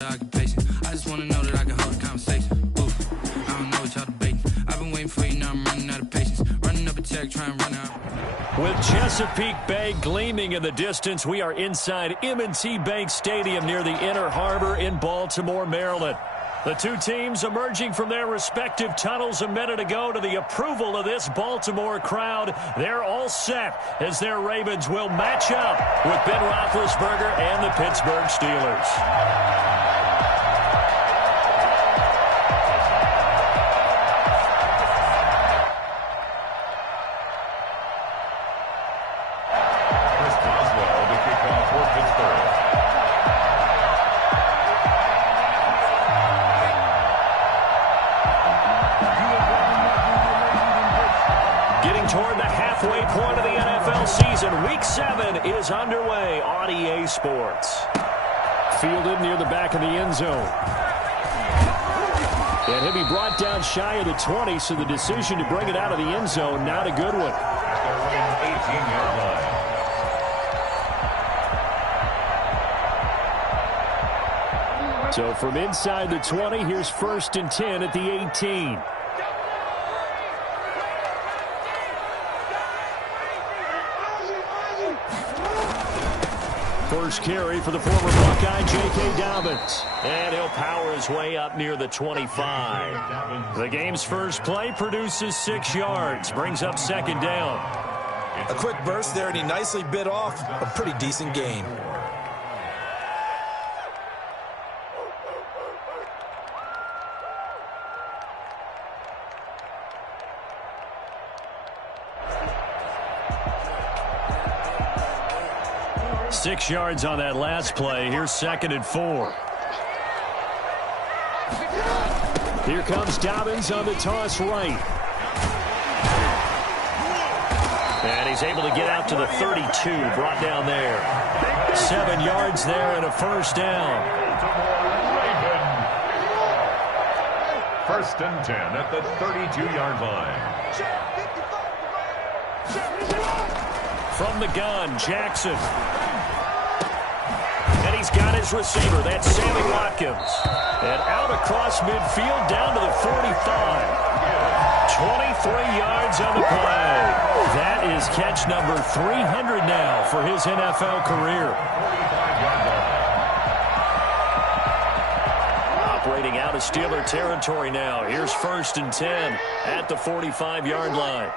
Occupation. I just wanna know that I can hold a conversation. Oof, I don't know what y'all debating. I've been waiting for you, now I'm running out of patience. Running up a check, trying to run out. With Chesapeake Bay gleaming in the distance, we are inside M&T Bank Stadium near the Inner Harbor in Baltimore, Maryland. The two teams emerging from their respective tunnels a minute ago to the approval of this Baltimore crowd. They're all set as their Ravens will match up with Ben Roethlisberger and the Pittsburgh Steelers. Toward the halfway point of the NFL season, Week 7 is underway on EA Sports. Fielded near the back of the end zone. And he'll be brought down shy of the 20, so the decision to bring it out of the end zone, not a good one. 18-yard line. So from inside the 20, here's 1st and 10 at the 18. First carry for the former Buckeye, J.K. Dobbins. And he'll power his way up near the 25. The game's first play produces 6 yards, brings up 2nd down. A quick burst there, and he nicely bit off a pretty decent gain. Six yards on that last play. Here's 2nd and 4. Here comes Dobbins on the toss right. And he's able to get out to the 32, brought down there. 7 yards there and a 1st down. 1st and 10 at the 32-yard line. From the gun, Jackson. And he's got his receiver. That's Sammy Watkins. And out across midfield down to the 45. 23 yards on the play. That is catch number 300 now for his NFL career. Operating out of Steeler territory now. Here's 1st and 10 at the 45-yard line.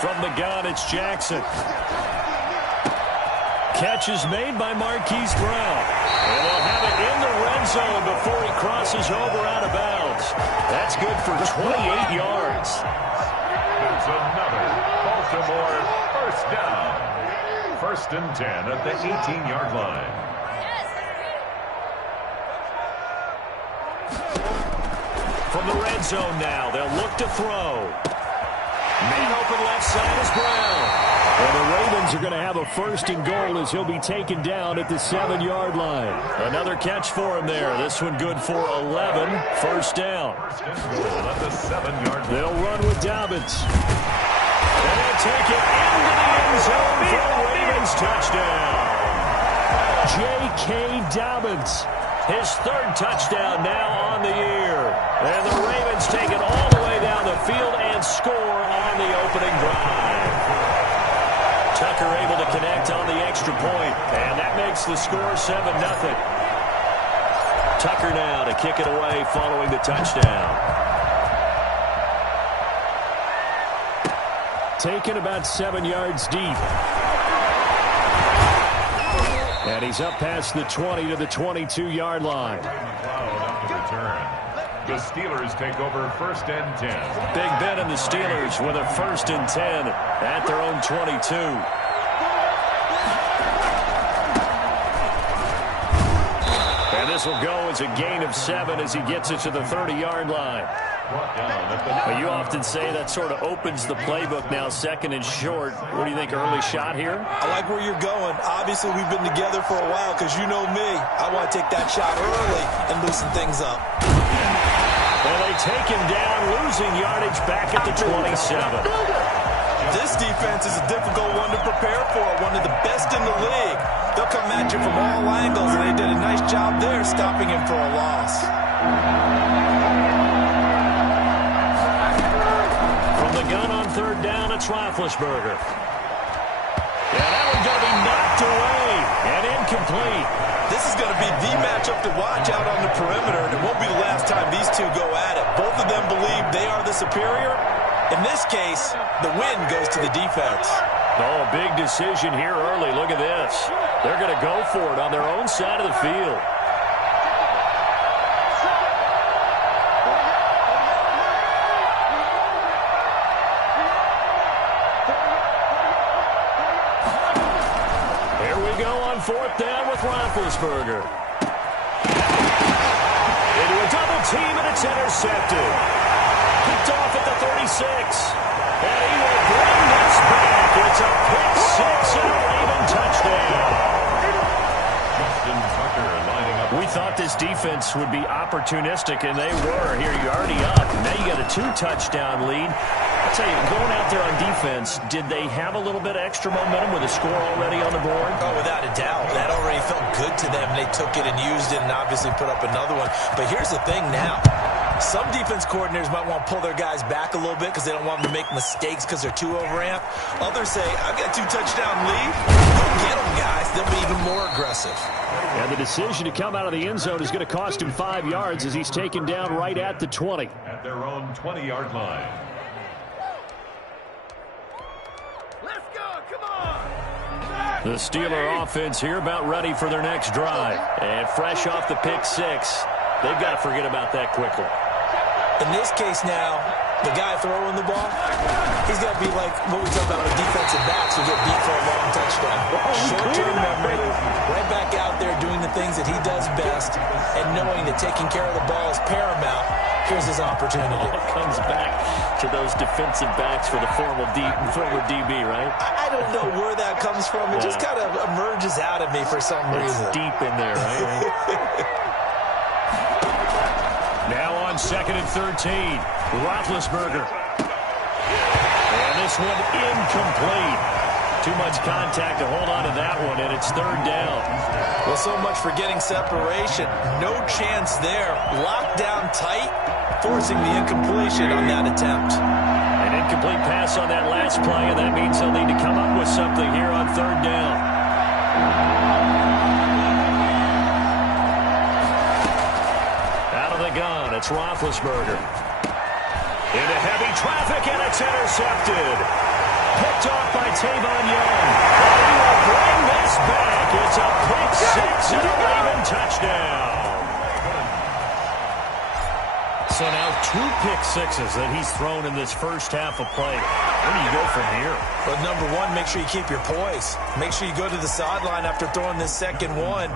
From the gun, it's Jackson. Catch is made by Marquise Brown. And they'll have it in the red zone before he crosses over out of bounds. That's good for 28 yards. That's another Baltimore 1st down. 1st and 10 at the 18-yard line. From the red zone now, they'll look to throw. Man open left side is Brown. And the Ravens are going to have a 1st and goal as he'll be taken down at the 7-yard line. Another catch for him there. This one good for 11. 1st down. 1st and goal at the 7-yard line. They'll run with Dobbins. And they'll take it into the end zone for a Ravens touchdown. J.K. Dobbins. His 3rd touchdown now on the year. And the Ravens take it all the way down the field and score on the opening drive. Tucker able to connect on the extra point, and that makes the score 7-0. Tucker now to kick it away following the touchdown. Taken about 7 yards deep. And he's up past the 20 to the 22-yard line. The Steelers take over 1st and 10. Big Ben and the Steelers with a 1st and 10 at their own 22. And this will go as a gain of 7 as he gets it to the 30-yard line. Well, you often say that sort of opens the playbook now, 2nd and short. What do you think, early shot here? I like where you're going. Obviously, we've been together for a while because you know me. I want to take that shot early and loosen things up. And they take him down, losing yardage back at the 27. This defense is a difficult one to prepare for, one of the best in the league. They'll come at you from all angles, and they did a nice job there stopping him for a loss. From the gun on third down, it's Roethlisberger. Yeah, that one's going to be knocked away and incomplete. This is going to be the matchup to watch out on the perimeter, and it won't be the last time these two go at it. Both of them believe they are the superior. In this case, the win goes to the defense. Oh, big decision here early. Look at this. They're going to go for it on their own side of the field. Here we go on fourth down with Roethlisberger. Into a double team, and it's intercepted. Picked off at the 36. And he will bring this back. It's a pick six and a Raven touchdown. We thought this defense would be opportunistic, and they were. Here, you're already up. Now you got a 2-touchdown lead. I'll tell you, going out there on defense, did they have a little bit of extra momentum with a score already on the board? Oh, without a doubt. That already felt good to them. They took it and used it and obviously put up another one. But here's the thing now. Some defense coordinators might want to pull their guys back a little bit because they don't want them to make mistakes because they're too overamped. Others say, I've got a 2-touchdown lead. Go get them, guys. They'll be even more aggressive. And the decision to come out of the end zone is going to cost him 5 yards as he's taken down right at the 20. At their own 20-yard line. Let's go, come on! The Steeler offense here about ready for their next drive. And fresh off the pick six, they've got to forget about that quickly. In this case now, the guy throwing the ball, he's got to be like what we talk about with defensive backs who get beat for a long touchdown. Short-term memory, right back out there doing the things that he does best, and knowing that taking care of the ball is paramount. Here's his opportunity. It comes back to those defensive backs for the former DB, right? I don't know where that comes from. It just kind of emerges out of me for some reason. It's deep in there, right? Now on 2nd and 13, Roethlisberger. And this one incomplete. Too much contact to hold on to that one, and it's third down. Well, so much for getting separation. No chance there. Locked down tight, forcing the incompletion on that attempt. An incomplete pass on that last play, and that means they'll need to come up with something here on third down. Gun. It's Roethlisberger. Into heavy traffic, and it's intercepted. Picked off by Tavon Young. And he will bring this back. It's a pick six and a Raven touchdown. So now 2 pick sixes that he's thrown in this first half of play. Where do you go from here? Well, number one, make sure you keep your poise. Make sure you go to the sideline after throwing this second one,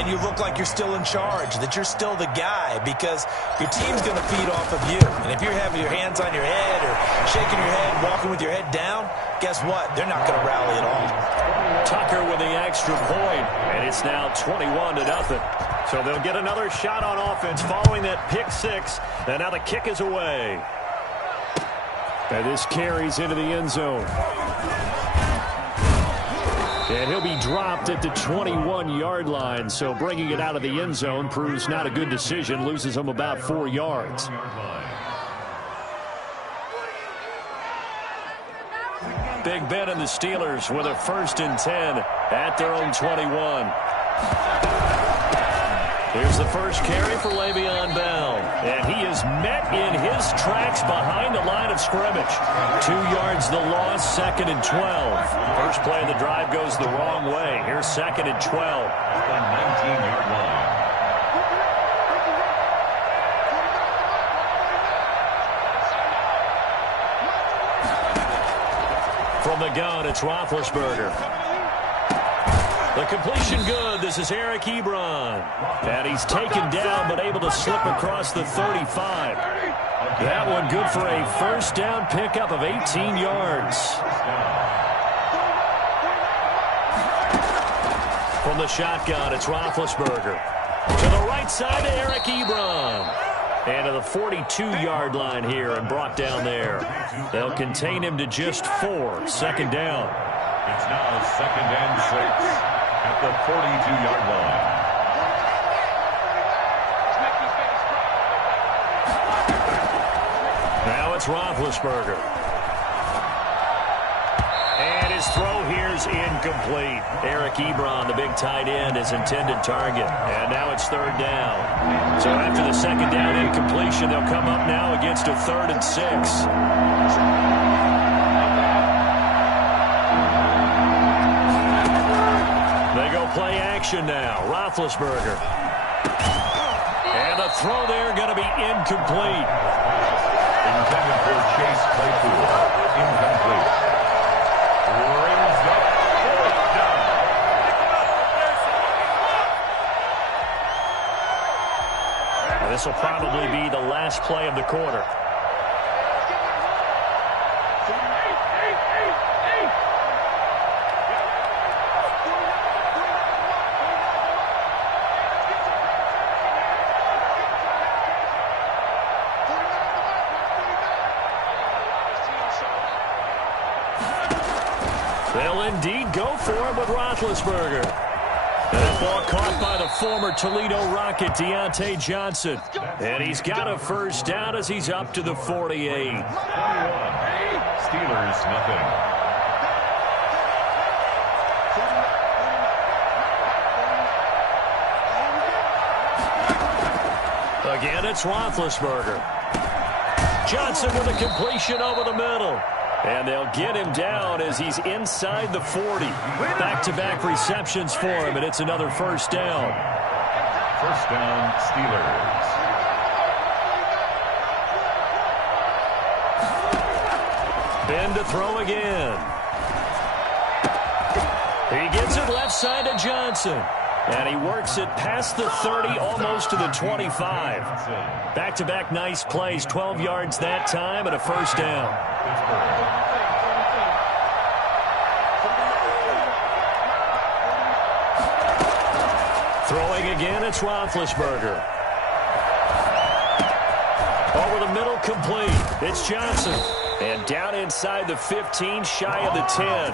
and you look like you're still in charge, that you're still the guy, because your team's going to feed off of you. And if you're having your hands on your head or shaking your head, walking with your head down, guess what? They're not going to rally at all. Tucker with the extra point, and it's now 21-0. So they'll get another shot on offense following that pick six, and now the kick is away. And this carries into the end zone. And he'll be dropped at the 21-yard line, so bringing it out of the end zone proves not a good decision, loses him about 4 yards. Big Ben and the Steelers with a 1st and 10 at their own 21. Here's the first carry for Le'Veon Bell. And he is met in his tracks behind the line of scrimmage. 2 yards the loss, 2nd and 12. First play of the drive goes the wrong way. Here's 2nd and 12. The 19-yard line. From the gun, it's Roethlisberger. The completion good. This is Eric Ebron. And he's taken down but able to slip across the 35. That one good for a first down pickup of 18 yards. From the shotgun, it's Roethlisberger. To the right side to Eric Ebron. And to the 42-yard line here and brought down there. They'll contain him to just 4. Second down. It's now 2nd and 6 at the 42-yard line. Now it's Roethlisberger. And his throw here's incomplete. Eric Ebron, the big tight end, his intended target. And now it's 3rd down. So after the 2nd down incompletion, they'll come up now against a 3rd and 6. They go play action now. Roethlisberger. And the throw there going to be incomplete. Intended for Chase Claypool. Incomplete. Brings up 4th down. This will probably be the last play of the quarter. They'll indeed go for him with Roethlisberger. And that ball caught by the former Toledo Rocket, Deontay Johnson. And he's got a 1st down as he's up to the 48. 21. Steelers, nothing. Again, it's Roethlisberger. Johnson with a completion over the middle. And they'll get him down as he's inside the 40. Back-to-back receptions for him, and it's another 1st down. 1st down, Steelers. Ben to throw again. He gets it left side to Johnson. And he works it past the 30, almost to the 25. Back-to-back nice plays, 12 yards that time, and a 1st down. Throwing again, it's Roethlisberger. Over the middle, complete. It's Johnson. And down inside the 15, shy of the 10.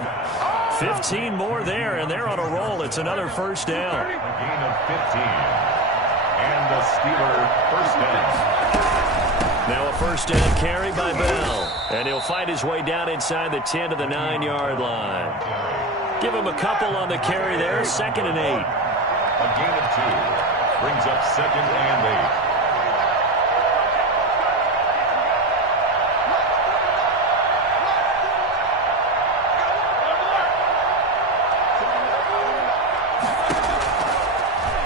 15 more there, and they're on a roll. It's another 1st down. A gain of 15. And the Steeler 1st down. Now a 1st down carry by Bell. And he'll fight his way down inside the 10 to the 9-yard line. Give him a couple on the carry there. 2nd and 8. A gain of 2. Brings up 2nd and 8.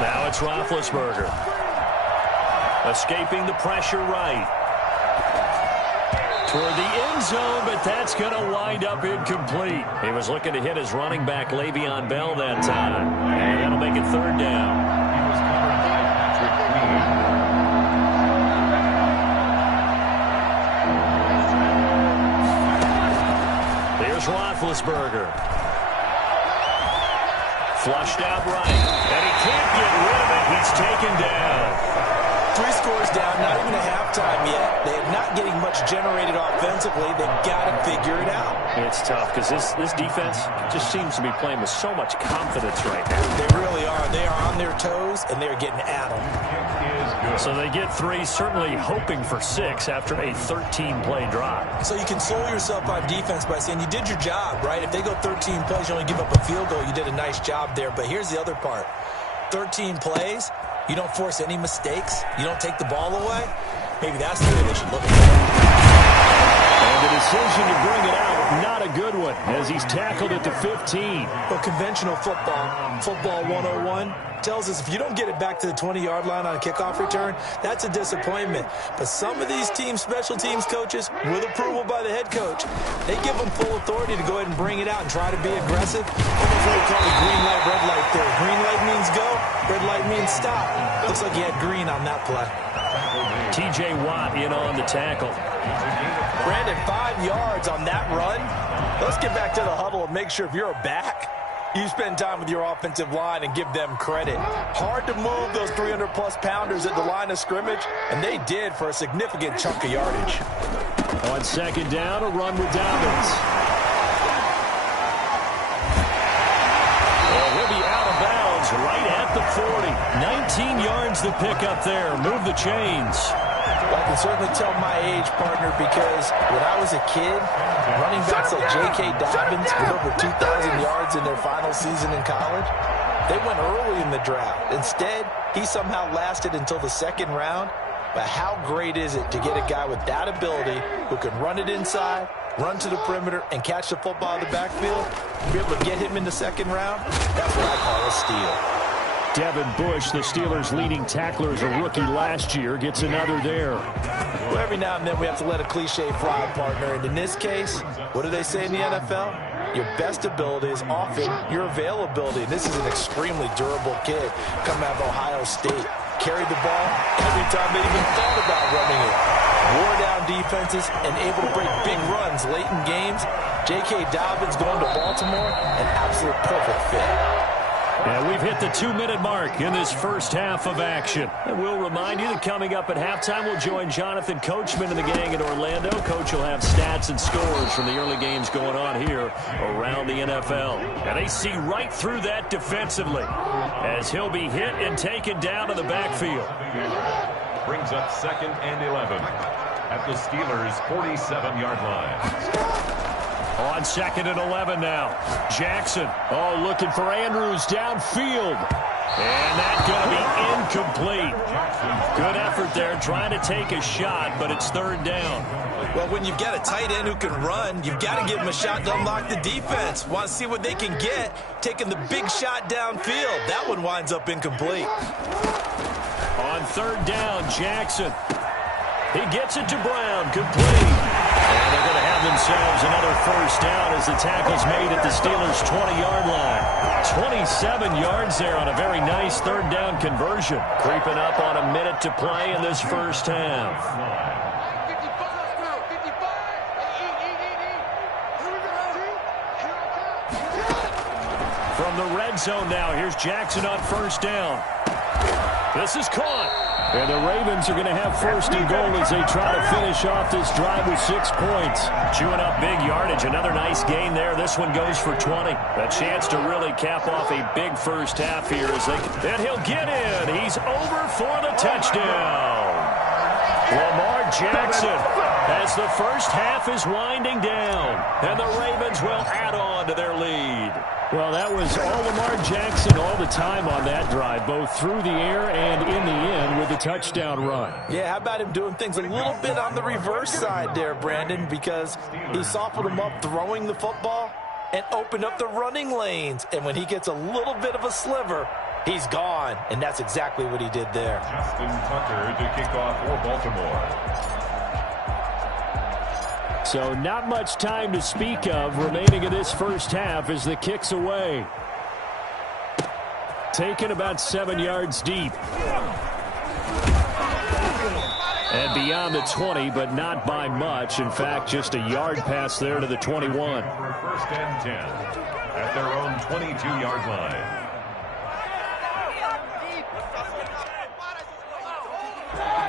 Now it's Roethlisberger. Escaping the pressure right. Toward the end zone, but that's going to wind up incomplete. He was looking to hit his running back, Le'Veon Bell, that time. And that'll make it 3rd down. He was covered by Patrick Queen. Here's Roethlisberger. Flushed out right. And he can't get rid of it. He's taken down. 3 scores down, not even a halftime yet. They are not getting much generated offensively. They've got to figure it out. It's tough because this defense just seems to be playing with so much confidence right now. They really are. They are on their toes, and they're getting at them. So they get 3, certainly hoping for 6 after a 13-play drive. So you console yourself on defense by saying you did your job, right? If they go 13 plays, you only give up a field goal. You did a nice job there. But here's the other part. 13 plays, you don't force any mistakes. You don't take the ball away. Maybe that's the way they should look at it. And the decision to bring it out, not a good one, as he's tackled at the 15. Well, conventional football 101, tells us if you don't get it back to the 20-yard line on a kickoff return, that's a disappointment. But some of these teams, special teams coaches, with approval by the head coach, they give them full authority to go ahead and bring it out and try to be aggressive. Almost what we call the green light, red light theory. Green light means go, red light means stop. Looks like he had green on that play. T.J. Watt in on the tackle. Brandon, 5 yards on that run. Let's get back to the huddle and make sure if you're a back, You spend time with your offensive line and give them credit. Hard to move those 300-plus pounders at the line of scrimmage, and they did for a significant chunk of yardage. On second down, a run with Dobbins. He'll be out of bounds right at the 40. 19 yards to pick up there. Move the chains. Well, I can certainly tell my age, partner, because when I was a kid, running backs like J.K. Dobbins with over 2,000 yards in their final season in college, they went early in the draft. Instead, he somehow lasted until the second round. But how great is it to get a guy with that ability who can run it inside, run to the perimeter, and catch the football in the backfield? Be able to get him in the second round? That's what I call a steal. Devin Bush, the Steelers' leading tackler as a rookie last year, gets another there. Well, every now and then we have to let a cliche fly, partner. And in this case, what do they say in the NFL? Your best ability is often your availability. And this is an extremely durable kid coming out of Ohio State. Carried the ball every time they even thought about running it. Wore down defenses and able to break big runs late in games. J.K. Dobbins going to Baltimore, an absolute perfect fit. And we've hit the 2-minute mark in this first half of action. And we'll remind you that coming up at halftime, we'll join Jonathan Coachman and the gang in Orlando. Coach will have stats and scores from the early games going on here around the NFL. And they see right through that defensively as he'll be hit and taken down to the backfield. Brings up 2nd and 11 at the Steelers' 47-yard line. On 2nd and 11 now. Jackson, looking for Andrews downfield. And that's going to be incomplete. Good effort there trying to take a shot, but it's 3rd down. Well, when you've got a tight end who can run, you've got to give him a shot to unlock the defense. Want to see what they can get, taking the big shot downfield. That one winds up incomplete. On 3rd down, Jackson. He gets it to Brown, complete. And they're going to have themselves another 1st down as the tackle's made at the Steelers' 20-yard line. 27 yards there on a very nice 3rd down conversion. Creeping up on a minute to play in this first half. From the red zone now, here's Jackson on 1st down. This is caught. And the Ravens are going to have 1st and goal as they try to finish off this drive with 6 points. Chewing up big yardage. Another nice gain there. This one goes for 20. A chance to really cap off a big first half here. And he'll get in. He's over for the touchdown. Lamar Jackson as the first half is winding down. And the Ravens will add on to their lead. Well, that was all Lamar Jackson all the time on that drive, both through the air and in the end with the touchdown run. Yeah, how about him doing things a little bit on the reverse side there, Brandon, because he softened him up throwing the football and opened up the running lanes. And when he gets a little bit of a sliver, he's gone. And that's exactly what he did there. Justin Tucker to kick off for Baltimore. So not much time to speak of remaining in this first half as the kick's away. Taken about 7 yards deep. And beyond the 20, but not by much. In fact, just a yard pass there to the 21. 1st and 10 at their own 22-yard line.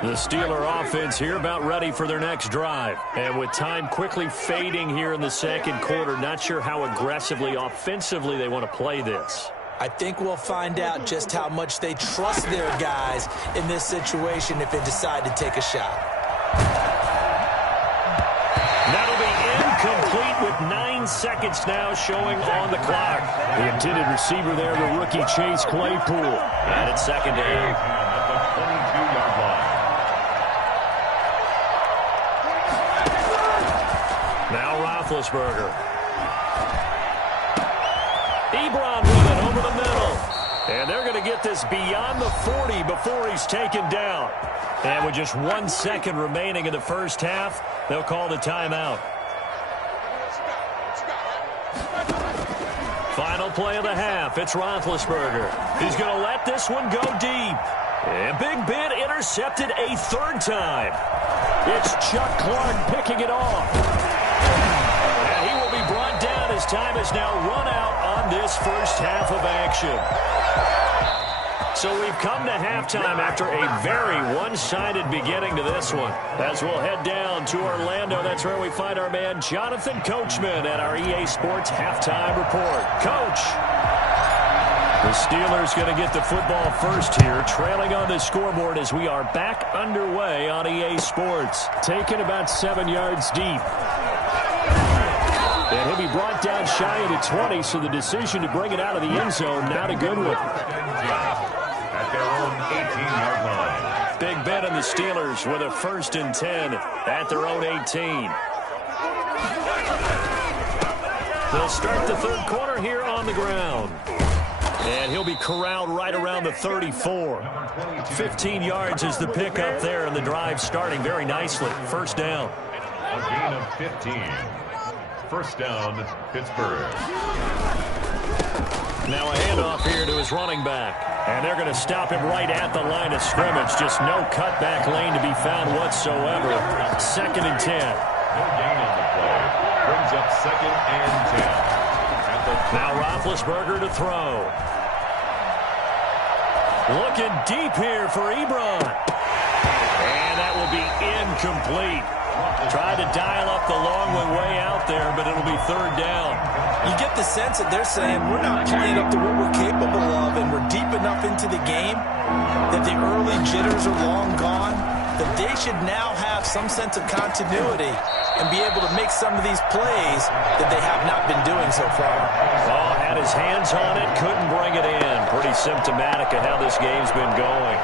The Steeler offense here about ready for their next drive. And with time quickly fading here in the second quarter, not sure how aggressively, offensively they want to play this. I think we'll find out just how much they trust their guys in this situation if they decide to take a shot. That'll be incomplete with 9 seconds now showing on the clock. The intended receiver there, the rookie Chase Claypool. And it's 2nd down. At the 22-yard line. Now Roethlisberger. Ebron with it over the middle. And they're going to get this beyond the 40 before he's taken down. And with just 1 second remaining in the first half, they'll call the timeout. Final play of the half. It's Roethlisberger. He's going to let this one go deep. And Big Ben intercepted a 3rd time. It's Chuck Clark picking it off. And he will be brought down as time is now run out on this first half of action. So we've come to halftime after a very one-sided beginning to this one. As we'll head down to Orlando, that's where we find our man Jonathan Coachman at our EA Sports Halftime Report. Coach! The Steelers going to get the football first here, trailing on the scoreboard as we are back underway on EA Sports. Taken about 7 yards deep. And he'll be brought down shy of the 20, so the decision to bring it out of the end zone, not a good one. At their own 18-yard line. Big Ben and the Steelers with a 1st and 10 at their own 18. They'll start the third quarter here on the ground. And he'll be corralled right around the 34. 15 yards is the pickup there, and the drive starting very nicely. First down. A gain of 15. First down, Pittsburgh. Now a handoff here to his running back. And they're going to stop him right at the line of scrimmage. Just no cutback lane to be found whatsoever. 2nd and 10. No gain on the play. Brings up 2nd and 10. Now Roethlisberger to throw. Looking deep here for Ebron. And that will be incomplete. Tried to dial up the long one way out there, but it'll be 3rd down. You get the sense that they're saying we're not playing up to what we're capable of, and we're deep enough into the game that the early jitters are long gone, that they should now have some sense of continuity and be able to make some of these plays that they have not been doing so far. Oh, had his hands on it, couldn't bring it in. Pretty symptomatic of how this game's been going.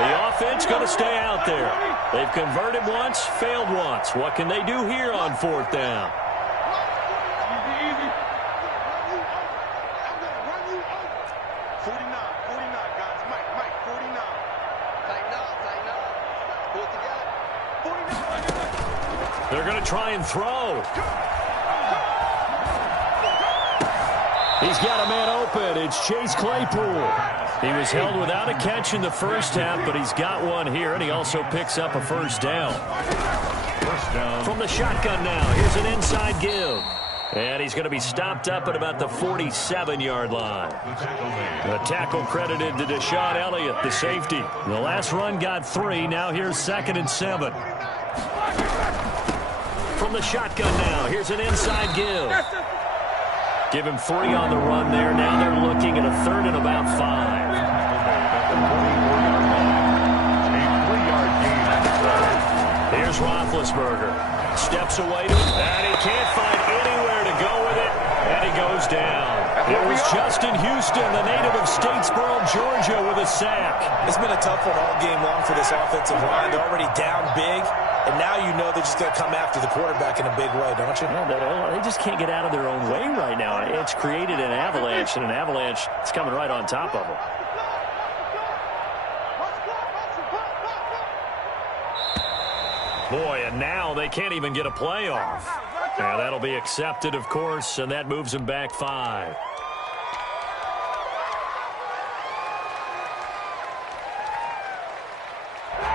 The offense going to stay out there. They've converted once, failed once. What can they do here on 4th down? They're going to try and throw. He's got a man open. It's Chase Claypool. He was held without a catch in the first half, but he's got one here, and he also picks up a first down. First down. From the shotgun now, here's an inside give. And he's going to be stopped up at about the 47-yard line. The tackle credited to Deshaun Elliott, the safety. The last run got 3. Now here's 2nd and 7. From the shotgun now, here's an inside give. Give him 3 on the run there. Now they're looking at a 3rd and about 5. Here's Roethlisberger. Steps away to it, and he can't find anywhere to go with it, and he goes down. It was Justin Houston, the native of Statesboro, Georgia, with a sack. It's been a tough one all game long for this offensive line. They're already down big, and now you know they're just going to come after the quarterback in a big way, don't you? Yeah, they just can't get out of their own way right now. It's created an avalanche, and an avalanche is coming right on top of them. Boy, and now they can't even get a play off. Now that'll be accepted, of course, and that moves them back 5.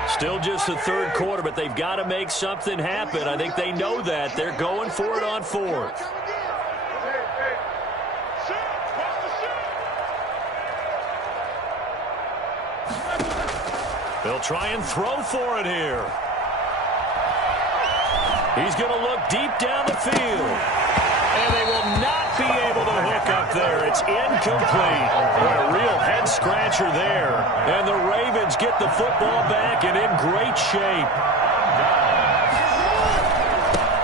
Still just the third quarter, but they've got to make something happen. I think they know that. They're going for it on 4th. They'll try and throw for it here. He's going to look deep down the field. And they will not be able to hook up there. It's incomplete. What a real head-scratcher there. And the Ravens get the football back and in great shape.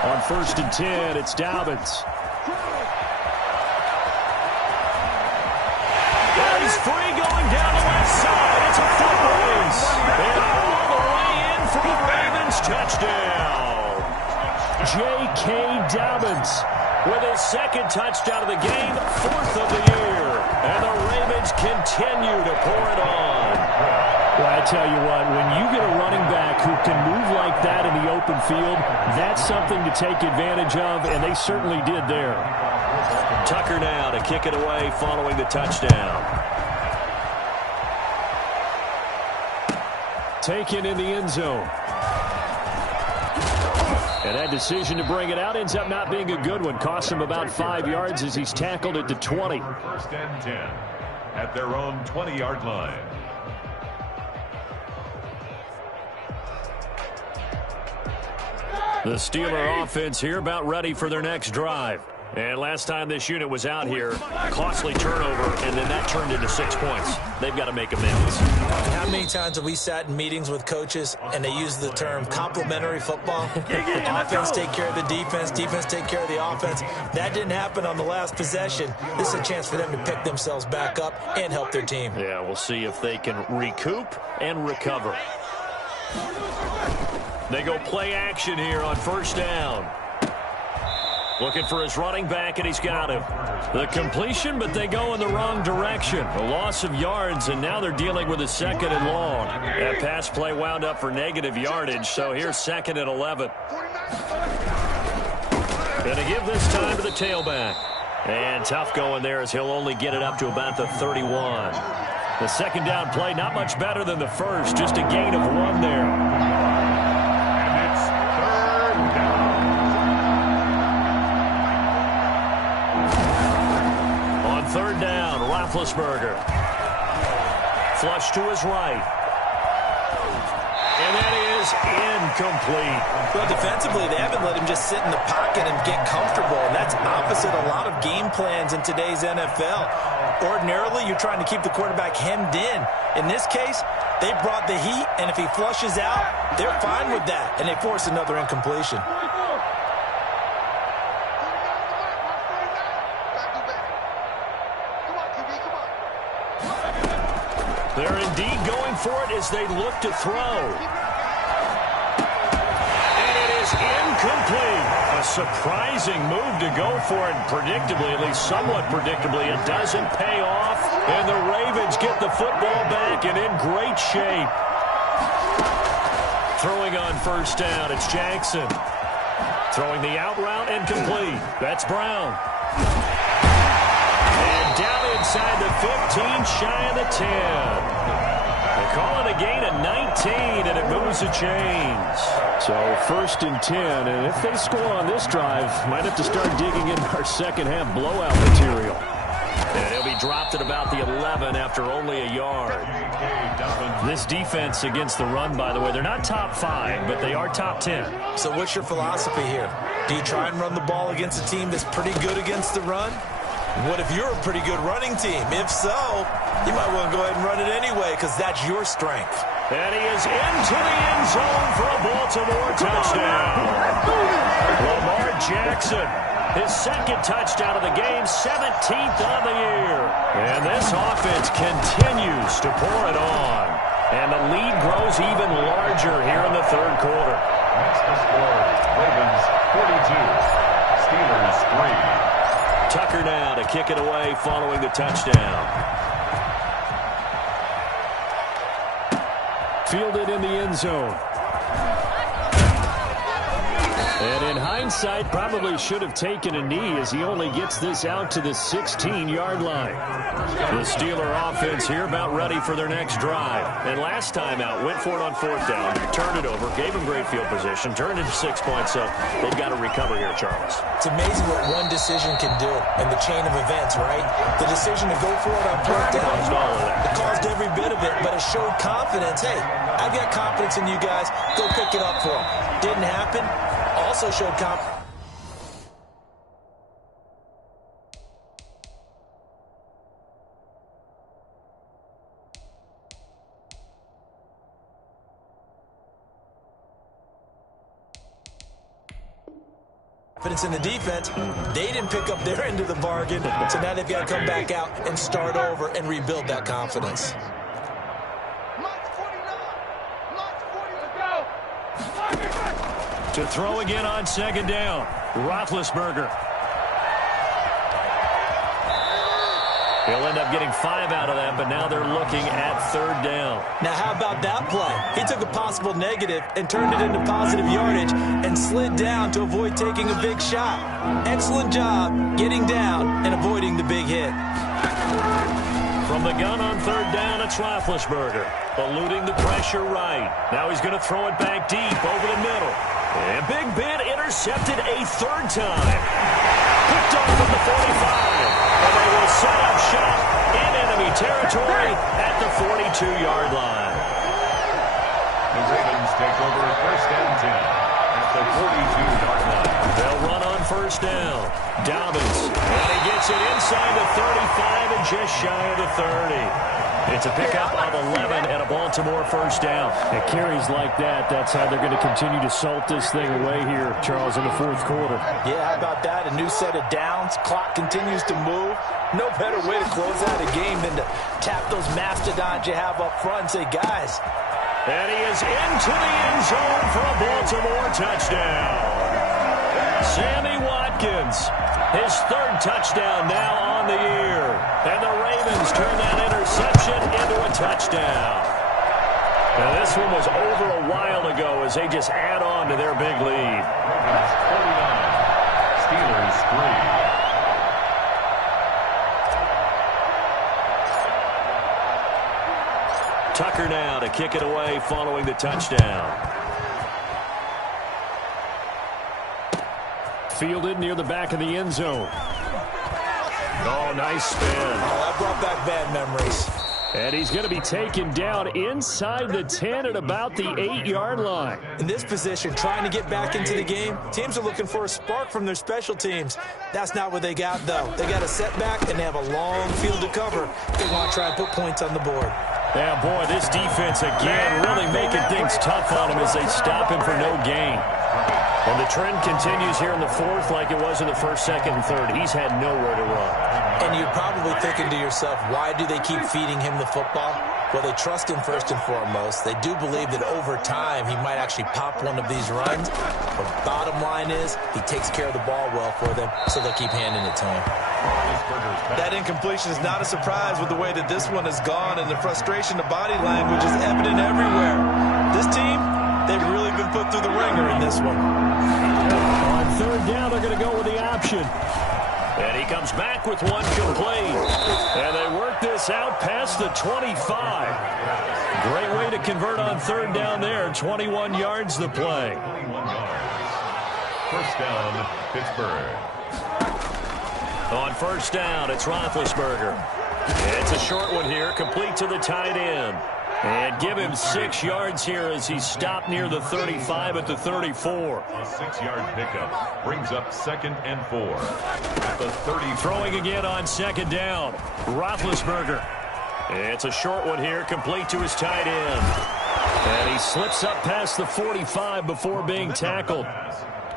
On 1st and 10, it's Dobbins. And he's free going down the left side. It's a foot race. And all the way in for a Ravens touchdown. J.K. Dobbins with his 2nd touchdown of the game, 4th of the year. And the Ravens continue to pour it on. Well, I tell you what, when you get a running back who can move like that in the open field, that's something to take advantage of, and they certainly did there. Tucker now to kick it away following the touchdown. Taken in the end zone. And that decision to bring it out ends up not being a good one. Costs him about 5 yards as he's tackled at the 20. First and 10 at their own 20-yard line. The Steeler offense here about ready for their next drive. And last time this unit was out here, costly turnover, and then that turned into 6 points. They've got to make amends. How many times have we sat in meetings with coaches and they use the term complementary football? Offense take care of the defense, defense take care of the offense. That didn't happen on the last possession. This is a chance for them to pick themselves back up and help their team. Yeah, we'll see if they can recoup and recover. They go play action here on first down. Looking for his running back, and he's got him. The completion, but they go in the wrong direction. A loss of yards, and now they're dealing with a 2nd and long. That pass play wound up for negative yardage, so here's 2nd and 11. Going to give this time to the tailback. And tough going there as he'll only get it up to about the 31. The second down play, not much better than the first, just a gain of 1 there. Third down, Roethlisberger. Flush to his right. And that is incomplete. Well, defensively, they haven't let him just sit in the pocket and get comfortable, and that's opposite a lot of game plans in today's NFL. Ordinarily, you're trying to keep the quarterback hemmed in. In this case, they brought the heat, and if he flushes out, they're fine with that, and they force another incompletion. They're indeed going for it as they look to throw. And it is incomplete. A surprising move to go for it. Predictably, at least somewhat predictably, it doesn't pay off. And the Ravens get the football back and in great shape. Throwing on first down, it's Jackson. Throwing the out route and complete. That's Brown. Down inside the 15, shy of the 10. They call it a gain of 19, and it moves the chains. So 1st and 10, and if they score on this drive, might have to start digging in our second half blowout material. And he'll be dropped at about the 11 after only a yard. This defense against the run, by the way, they're not top 5, but they are top 10. So what's your philosophy here? Do you try and run the ball against a team that's pretty good against the run? What if you're a pretty good running team? If so, you might want to go ahead and run it anyway because that's your strength. And he is into the end zone for a Baltimore touchdown. Lamar Jackson, his 2nd touchdown of the game, 17th of the year. And this offense continues to pour it on. And the lead grows even larger here in the 3rd quarter. That's the score. Ravens 42, Steelers 3. Tucker now to kick it away following the touchdown. Fielded in the end zone. And in hindsight, probably should have taken a knee as he only gets this out to the 16-yard line. The Steeler offense here about ready for their next drive. And last time out, went for it on 4th down, turned it over, gave him great field position, turned into 6 points, so they've got to recover here, Charles. It's amazing what one decision can do in the chain of events, right? The decision to go for it on 4th down, it caused every bit of it, but it showed confidence. Hey, I've got confidence in you guys. Go pick it up for them. Didn't happen. Also showed confidence. In the defense, they didn't pick up their end of the bargain, so now they've got to come back out and start over and rebuild that confidence. To throw again on 2nd down, Roethlisberger. He'll end up getting 5 out of that, but now they're looking at 3rd down. Now, how about that play? He took a possible negative and turned it into positive yardage and slid down to avoid taking a big shot. Excellent job getting down and avoiding the big hit. From the gun on 3rd down, it's Roethlisberger, eluding the pressure right. Now he's going to throw it back deep over the middle. And Big Ben intercepted a third time. Picked off from the 45. And they will set up shop in enemy territory at the 42-yard line. The Ravens take over first and 10 at the 42-yard line. They'll run on first down. Dobbins. And he gets it inside the 35 and just shy of the 30. It's a pickup of 11 and a Baltimore first down. It carries like that. That's how they're going to continue to salt this thing away here, Charles, in the fourth quarter. Yeah, how about that? A new set of downs. Clock continues to move. No better way to close out a game than to tap those mastodons you have up front and say, guys. And he is into the end zone for a Baltimore touchdown. Sammy Watkins, his third touchdown now on the year. And the Ravens turn that interception into a touchdown. Now this one was over a while ago as they just add on to their big lead. It's 49. Steelers 3. Tucker now to kick it away following the touchdown. Fielded near the back of the end zone. Oh, nice spin. Oh, that brought back bad memories. And he's going to be taken down inside the 10 at about the 8-yard line. In this position, trying to get back into the game, teams are looking for a spark from their special teams. That's not what they got, though. They got a setback, and they have a long field to cover. They want to try and put points on the board. Yeah, boy, this defense again really making things tough on him as they stop him for no gain. And the trend continues here in the fourth like it was in the first, second, and third. He's had nowhere to run. And you're probably thinking to yourself, why do they keep feeding him the football? Well, they trust him first and foremost. They do believe that over time he might actually pop one of these runs. But bottom line is he takes care of the ball well for them, so they'll keep handing it to him. That incompletion is not a surprise with the way that this one has gone, and the frustration, the body language is evident everywhere. This team, they've really been put through the ringer in this one. On third down, they're going to go with the option. And he comes back with one complete. And they work this out past the 25. Great way to convert on third down there. 21 yards the play. 21 yards. First down, Pittsburgh. On first down, it's Roethlisberger. It's a short one here, complete to the tight end. And give him 6 yards here as he stopped near the 35 at the 34. A 6-yard pickup brings up 2nd and 4 at the 30. Throwing again on second down. Roethlisberger. It's a short one here, complete to his tight end. And he slips up past the 45 before being tackled.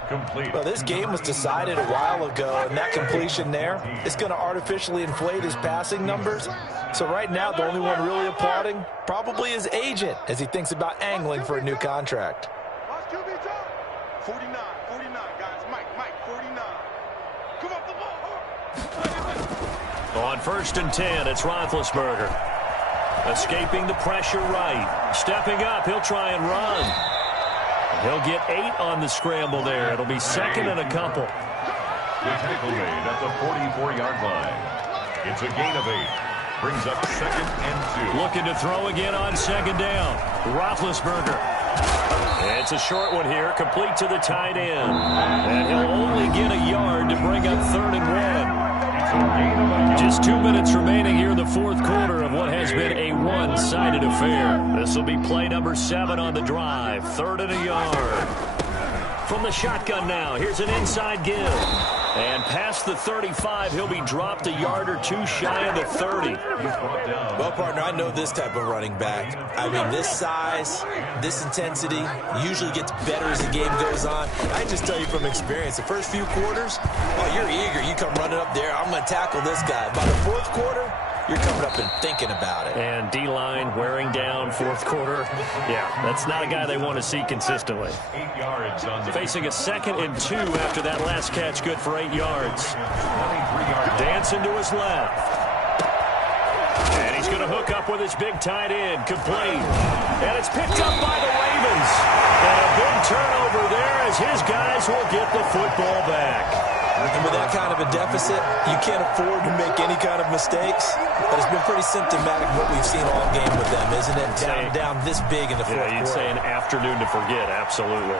Complete. Well, this game was decided a while ago, and that completion there is going to artificially inflate his passing numbers. So right now, the only one really applauding probably his agent as he thinks about angling for a new contract. 49, guys. Mike, 49. Come up the ball. On first and 10, it's Roethlisberger. Escaping the pressure right. Stepping up, he'll try and run. He'll get 8 on the scramble there. It'll be second and a couple. The tackle made at the 44-yard line. It's a gain of 8. Brings up 2nd and 2. Looking to throw again on second down. Roethlisberger. It's a short one here, complete to the tight end. And he'll only get a yard to bring up 3rd and 1. Just 2 minutes remaining here in the fourth quarter of what has been a one-sided affair. This will be play number 7 on the drive. 3rd and a yard. From the shotgun now, here's an inside give. And past the 35, he'll be dropped a yard or 2 shy of the 30. Well, partner, I know this type of running back. I mean, this size, this intensity usually gets better as the game goes on. I just tell you from experience, the first few quarters, oh, you're eager. You come running up there, I'm going to tackle this guy. By the fourth quarter, you're coming up and thinking about it. And D-line wearing down fourth quarter. Yeah, that's not a guy they want to see consistently. 8 yards on the Facing a 2nd and 2 after that last catch, good for 8 yards. 23-yard Dancing to his left. And he's going to hook up with his big tight end, complete. And it's picked up by the Ravens. And a big turnover there as his guys will get the football back. And with that kind of a deficit, you can't afford to make any kind of mistakes. But it's been pretty symptomatic of what we've seen all game with them, isn't it? Down this big in the fourth quarter. You'd say an afternoon to forget, absolutely.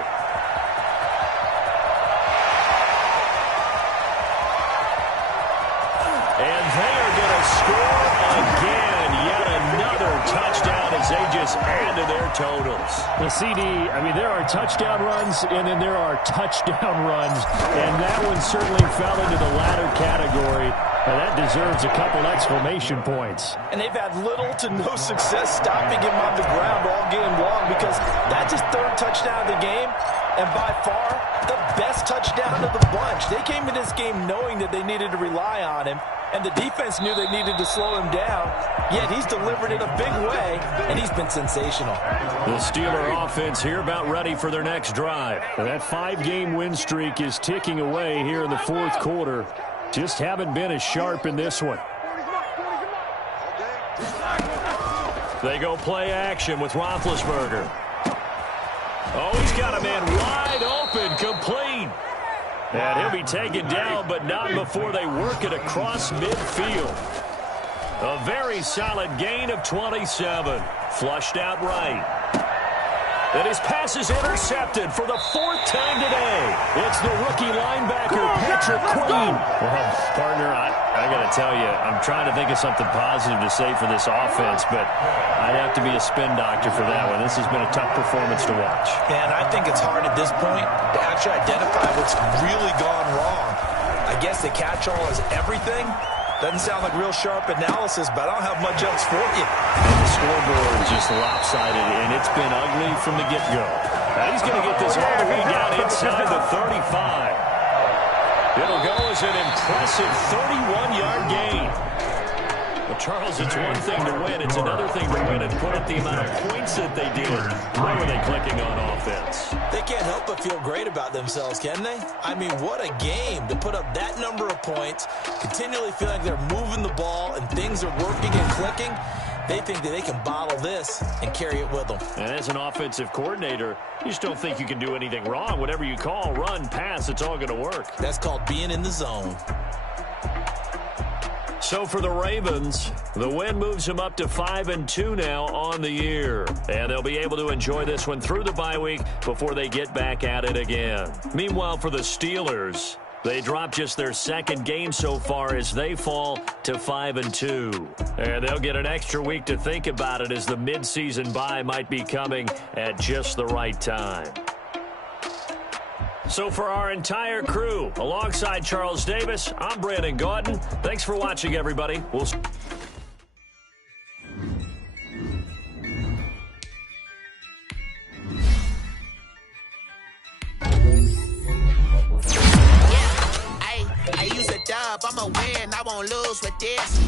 touchdown as they just add to their totals. The CD, I mean, there are touchdown runs, and then there are touchdown runs, and that one certainly fell into the latter category. And that deserves a couple exclamation points. And they've had little to no success stopping him on the ground all game long because that's his third touchdown of the game, and by far the best touchdown of the bunch. They came to this game knowing that they needed to rely on him, and the defense knew they needed to slow him down, yet he's delivered in a big way, and he's been sensational. The Steeler offense here about ready for their next drive. And that 5-game win streak is ticking away here in the fourth quarter. Just haven't been as sharp in this one. They go play action with Roethlisberger. Oh, he's got a man wide open, complete. And he'll be taken down, but not before they work it across midfield. A very solid gain of 27. Flushed out right. And his pass is intercepted for the fourth time today. It's the rookie linebacker, Patrick Queen. Well, partner, I got to tell you, I'm trying to think of something positive to say for this offense, but I'd have to be a spin doctor for that one. This has been a tough performance to watch. And I think it's hard at this point to actually identify what's really gone wrong. I guess the catch-all is everything. Doesn't sound like real sharp analysis, but I don't have much else for you. And the scoreboard is just lopsided, and it's been ugly from the get-go. He's going to get this all the way down inside the 35. It'll go as an impressive 31-yard gain. Well, Charles, it's one thing to win. It's another thing to win and put up the amount of points that they did. Why were they clicking on offense? They can't help but feel great about themselves, can they? I mean, what a game to put up that number of points, continually feel like they're moving the ball and things are working and clicking. They think that they can bottle this and carry it with them. And as an offensive coordinator, you just don't think you can do anything wrong. Whatever you call, run, pass, it's all going to work. That's called being in the zone. So for the Ravens, the win moves them up to 5-2 now on the year. And they'll be able to enjoy this one through the bye week before they get back at it again. Meanwhile, for the Steelers, they drop just their second game so far as they fall to 5-2. And they'll get an extra week to think about it as the midseason bye might be coming at just the right time. So for our entire crew, alongside Charles Davis, I'm Brandon Gaudin. Thanks for watching, everybody. We'll I use a dub, I'ma win, I won't lose with this.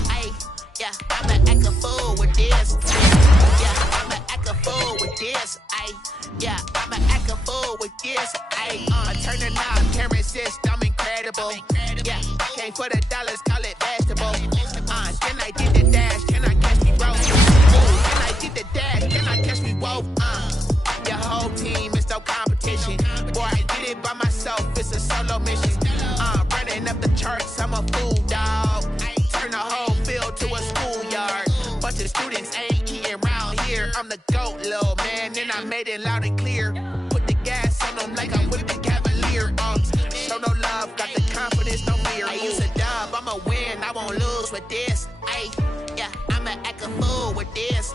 Yeah, I'ma act a fool with this. Yeah, I'ma act a fool with this. Yeah, I'ma act a fool with this. Turn the knob, camera assist, I'm incredible. Yeah, came for the dollars, call it basketball. Then I did the dash, can I catch me roll? Then I did the dash, can I catch me roll? Your whole team is no competition. Boy, I did it by myself, it's a solo mission. Running up the charts, I'm a fool, dog. Turn the whole field to a schoolyard. Bunch of students ain't eating round here. I'm the GOAT, little man, and I made it loud and clear. Put the gas on them like I'm with the Cavalier. Show no love, got the confidence, no fear. I use a dub, I'ma win, I won't lose with this. Yeah, I'ma act a fool with this.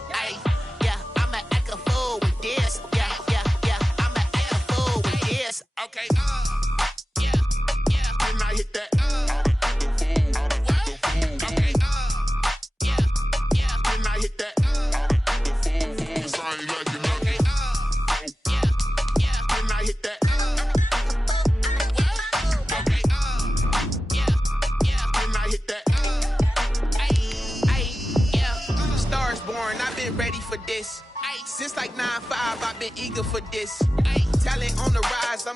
Yeah, I'ma act a fool with this. Yeah, I'ma act a fool with this. Okay, yeah, when I hit that. Okay, yeah, when I hit that. Ready for this. Since like 9-5, I've been eager for this. Talent on the rise, I'm